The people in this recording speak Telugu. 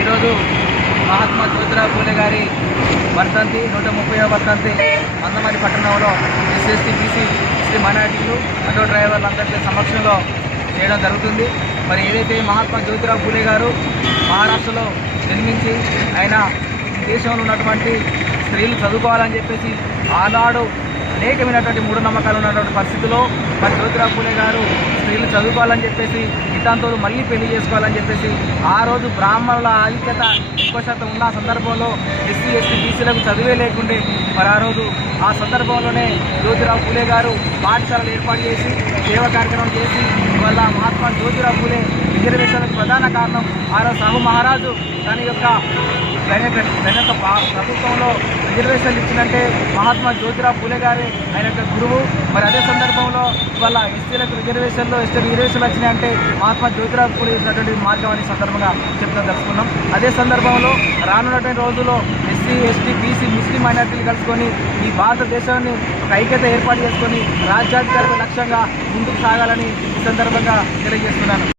ఈరోజు మహాత్మా జ్యోతిరావు పూలే గారి వర్ధంతి 130వ వర్ధంతి మందమరి పట్టణంలో ఎస్సీ ఎస్టీ బీసీ ఎస్టీ మైనారిటీలు ఆటో డ్రైవర్లందరికీ సమక్షంలో చేయడం జరుగుతుంది. మరి ఏదైతే మహాత్మా జ్యోతిరావు పూలే గారు మహారాష్ట్రలో జన్మించి ఆయన దేశంలో ఉన్నటువంటి స్త్రీలు చదువుకోవాలని చెప్పేసి ఆనాడు అనేకమైనటువంటి మూఢనమ్మకాలు ఉన్నటువంటి పరిస్థితుల్లో మరి జ్యోతిరావు పూలే గారు స్త్రీలు చదువుకోవాలని చెప్పేసి హితాంతులు మళ్ళీ పెళ్లి చేసుకోవాలని చెప్పేసి ఆ రోజు బ్రాహ్మణుల ఆధిక్యత ఎక్కువ శాతం ఉన్న సందర్భంలో ఎస్సీ ఎస్టీ బీసీలకు చదివే లేకుండే మరి ఆ రోజు ఆ సందర్భంలోనే జ్యోతిరావు పూలే గారు పాఠశాలలు ఏర్పాటు చేసి సేవా కార్యక్రమం చేసి ఇవాళ మహాత్మా జ్యోతిరావు పూలే రిజర్వేషన్లకు ప్రధాన కారణం ఆ రోజు సాహు మహారాజు తన యొక్క ప్రభుత్వంలో రిజర్వేషన్లు ఇచ్చిందంటే మహాత్మా జ్యోతిరావు పూలే గారే ఆయన యొక్క గురువు. మరి అదే సందర్భంలో ఇవాళ ఎస్సీలకు రిజర్వేషన్లు రిజర్వేషన్లు వచ్చినాయంటే మహాత్మా జ్యోతిరావు పూలే ఇచ్చినటువంటి మార్గం అనే సందర్భంగా చెప్తాం తెలుసుకున్నాం. అదే సందర్భంలో రానున్నటువంటి రోజుల్లో ఎస్సీ ఎస్టీ బీసీ ముస్లిం మైనారిటీలు కలుసుకొని ఈ భారతదేశాన్ని ఒక ఐక్యత ఏర్పాటు చేసుకొని రాజ్యాధికార లక్ష్యంగా ముందుకు సాగాలని ఈ సందర్భంగా తెలియజేస్తున్నాను.